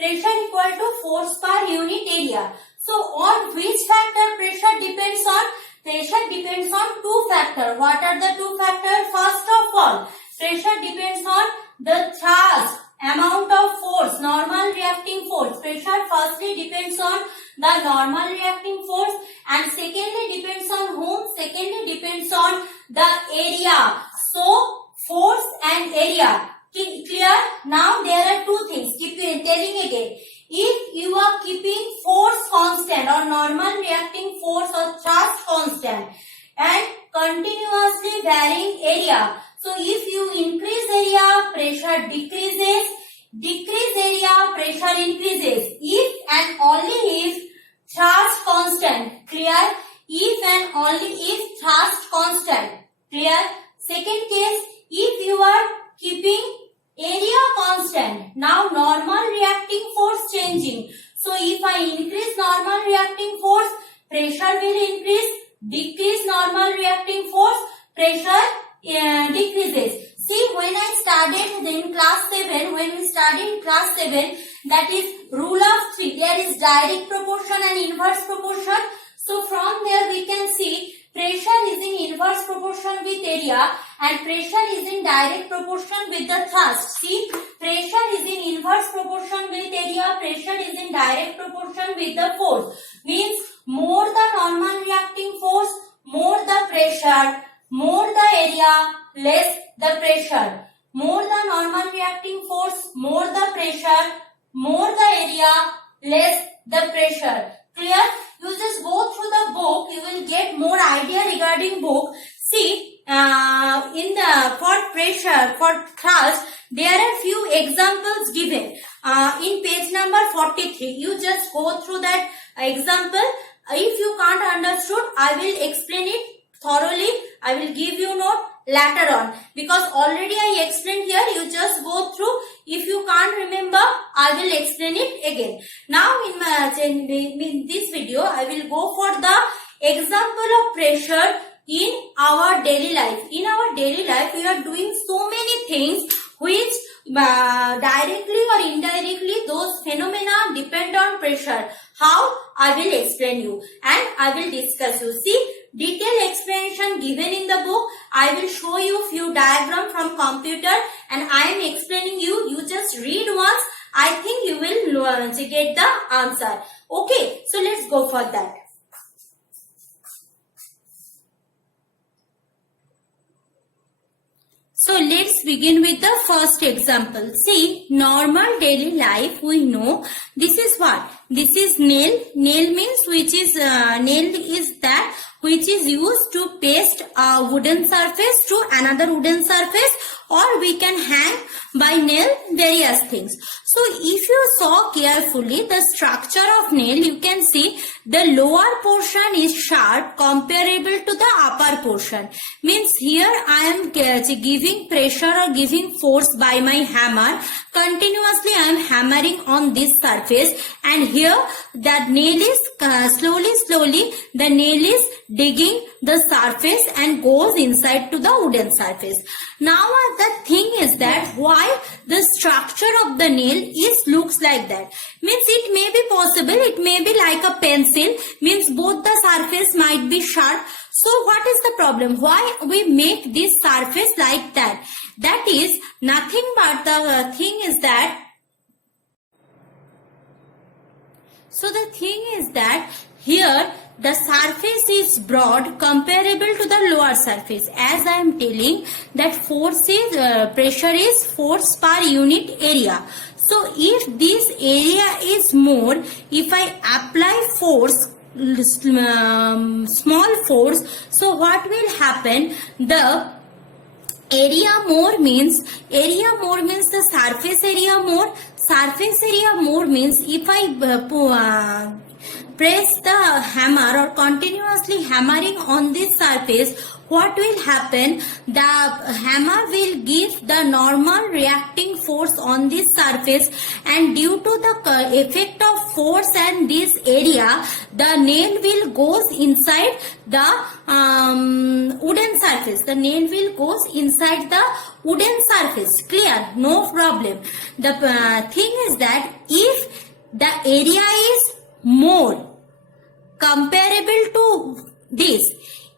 pressure equal to force per unit area. So on which factor pressure depends on? Pressure depends on two factors. What are the two factors? First of all, pressure depends on the thrust, amount of force, normal reacting force. Pressure firstly depends on the normal reacting force, and secondly depends on whom? Secondly depends on the area. So force and area. Clear? Now there are two things. Keep telling again. If you are keeping force constant or normal reacting force or thrust constant and continuously varying area. So if you increase area, pressure decreases. Decrease area, pressure increases. If and only if thrust constant. Clear? If and only if thrust constant. Clear? Second case, if you are keeping area constant. Now normal reacting force changing. So if I increase normal reacting force, pressure will increase. Decrease normal reacting force, pressure decreases. See, when I studied in class 7, when we studied in class 7, that is rule of 3, there is direct proportion and inverse proportion. So from there we can see pressure is in inverse proportion with area and pressure is in direct proportion with the thrust. See, pressure is in inverse proportion with area, pressure is in direct proportion with the force. Means more the normal reacting force, more the pressure, more the area, less the pressure. More the normal reacting force, more the pressure, more the area, less the pressure. Clear? You just go through the book, you will get more idea regarding book. See, in the for pressure, for thrust, there are few examples given. In page number 43, you just go through that example. If you can't understood, I will explain it thoroughly. I will give you note later on, because already I explained here. You just go through. If you can't remember, I will explain it again. Now in this video, I will go for the example of pressure in our daily life. In our daily life, we are doing so many things which directly or indirectly those phenomena depend on pressure. How? I will explain you and I will discuss you. See, detailed explanation given in the book. I will show you few diagram from computer and I am explaining you. You just read once. I think you will get the answer. Okay, so let's go for that. So let's begin with the first example. See, normal daily life, we know this is what? This is nail. Nail means which is, nail is that which is used to paste a wooden surface to another wooden surface, or we can hang by nail various things. So if you saw carefully the structure of nail, you can see the lower portion is sharp comparable to the upper portion. Means here I am giving pressure or giving force by my hammer. Continuously I am hammering on this surface, and here that nail is slowly the nail is digging the surface and goes inside to the wooden surface. Now the thing is that why the structure of the nail looks like that. Means it may be possible, it may be like a pencil, means both the surface might be sharp. So what is the problem? Why we make this surface like that? That is nothing but the thing is that, so the thing is that here the surface is broad comparable to the lower surface. As I am telling that force is pressure is force per unit area. So if this area is more, if I apply force, small force, so what will happen? The area more means the surface area more. Surface area more means if I press the hammer or continuously hammering on this surface, what will happen? The hammer will give the normal reacting force on this surface, and due to the effect of force and this area, the nail will goes inside the wooden surface. The nail will goes inside the wooden surface. Clear? No problem. The thing is that if the area is more. Comparable to this,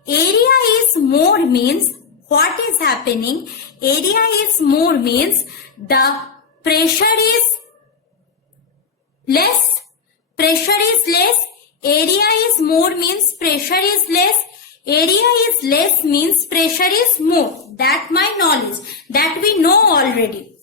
area is more means what is happening? Area is more means the pressure is less. Pressure is less. Area is more means pressure is less. Area is less means pressure is more. That my knowledge. That we know already.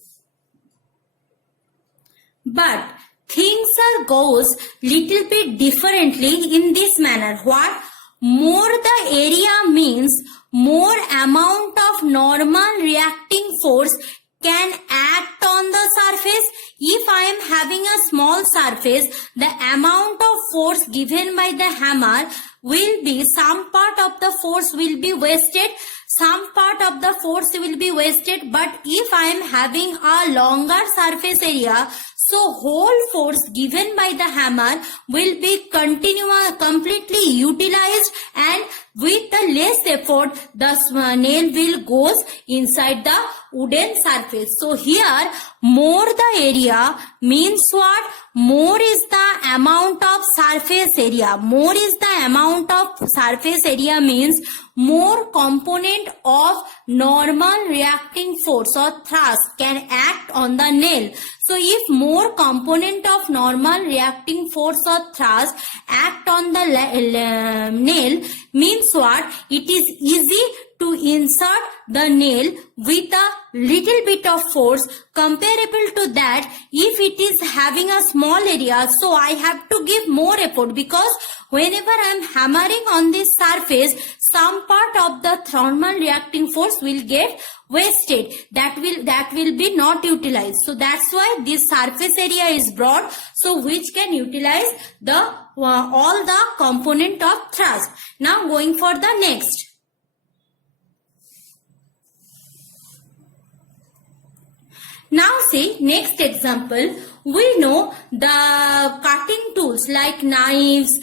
But things are goes little bit differently in this manner. What? More the area means more amount of normal reacting force can act on the surface. If I am having a small surface, the amount of force given by the hammer will be, some part of the force will be wasted, some part of the force will be wasted. But if I am having a longer surface area, so whole force given by the hammer will be completely utilized, and with the less effort the nail will goes inside the wooden surface. So here more the area means what? More is the amount of surface area. More is the amount of surface area means more component of normal reacting force or thrust can act on the nail. So if more component of normal reacting force or thrust act on the nail means what? It is easy to insert the nail with a little bit of force. Comparable to that, if it is having a small area, so I have to give more effort, because whenever I am hammering on this surface, some part of the normal reacting force will get wasted. That will be not utilized. So that's why this surface area is broad, so which can utilize the all the component of thrust. Now going for the next. Now see next example. We know the cutting tools like knives,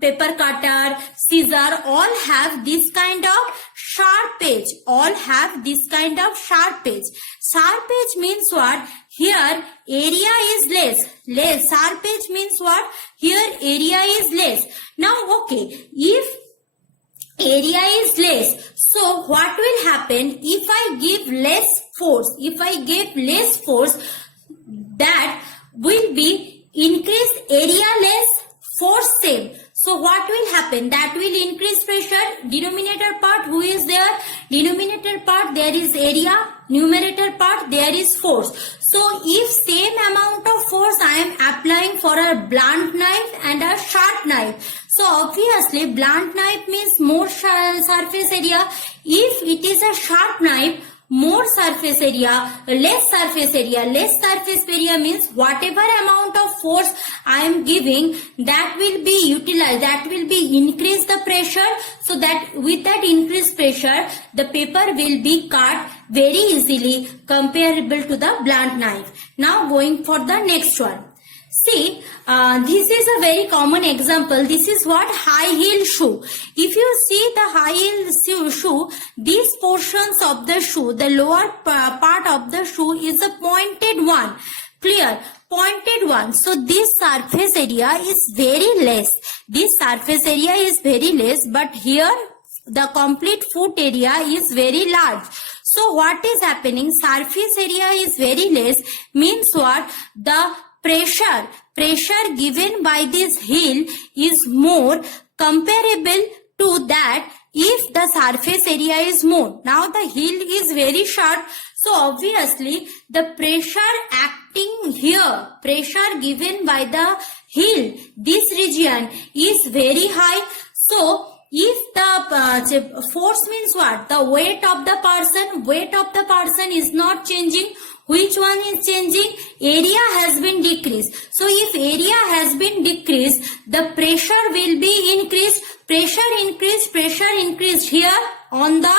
paper cutter, scissor all have this kind of sharp edge. All have this kind of sharp edge. Sharp edge means what? Here area is less. Sharp edge means what? Here area is less. Now okay, if area is less, so what will happen if I give less force? If I give less force, that will be increased area less, force same. So what will happen? That will increase pressure. Denominator part who is there? Denominator part there is area. Numerator part there is force. So if same amount of force I am applying for a blunt knife and a sharp knife, so obviously blunt knife means more surface area. If it is a sharp knife, more surface area, less surface area. Less surface area means whatever amount of force I am giving, that will be utilized, that will be increase the pressure, so that with that increased pressure the paper will be cut very easily comparable to the blunt knife. Now going for the next one. See, this is a very common example. This is what? High heel shoe. If you see the high heel shoe, these portions of the shoe, the lower part of the shoe is a pointed one. Clear? Pointed one. So this surface area is very less. This surface area is very less, but here the complete foot area is very large. So what is happening? Surface area is very less means what? The pressure given by this heel is more comparable to that if the surface area is more. Now the heel is very short, so obviously the pressure acting here, pressure given by the heel, this region is very high. So if the force means what? The weight of the person is not changing. Which one is changing? Area has been decreased. So if area has been decreased, the pressure will be increased. Pressure increased here on the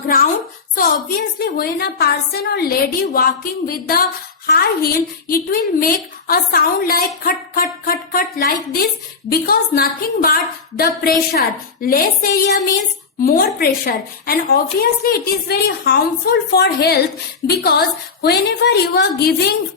ground. So obviously when a person or lady walking with the high heel, it will make a sound like cut like this, because nothing but the pressure. Less area means more pressure, and obviously it is very harmful for health, because whenever you are giving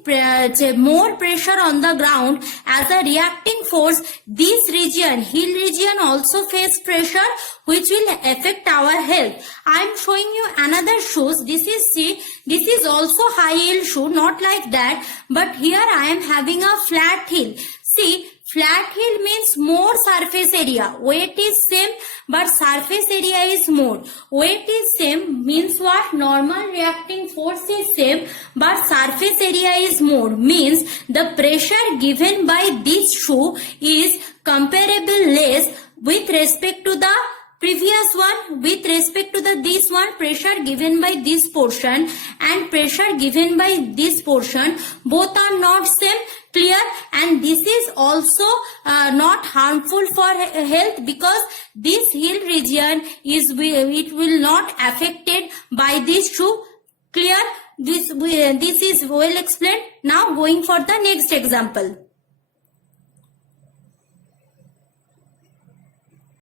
more pressure on the ground as a reacting force, this region, heel region, also face pressure, which will affect our health. I am showing you another shoes. This is also high heel shoe, not like that, but here I am having a flat heel. See, flat heel means more surface area. Weight is same, but surface area is more. Weight is same means what? Normal reacting force is same, but surface area is more. Means the pressure given by this shoe is comparable less with respect to the previous one. With respect to this one, pressure given by this portion and pressure given by this portion, both are not same. Clear? And this is also not harmful for health, because this heel region it will not affected by this shoe. Clear? This is well explained. Now going for the next example.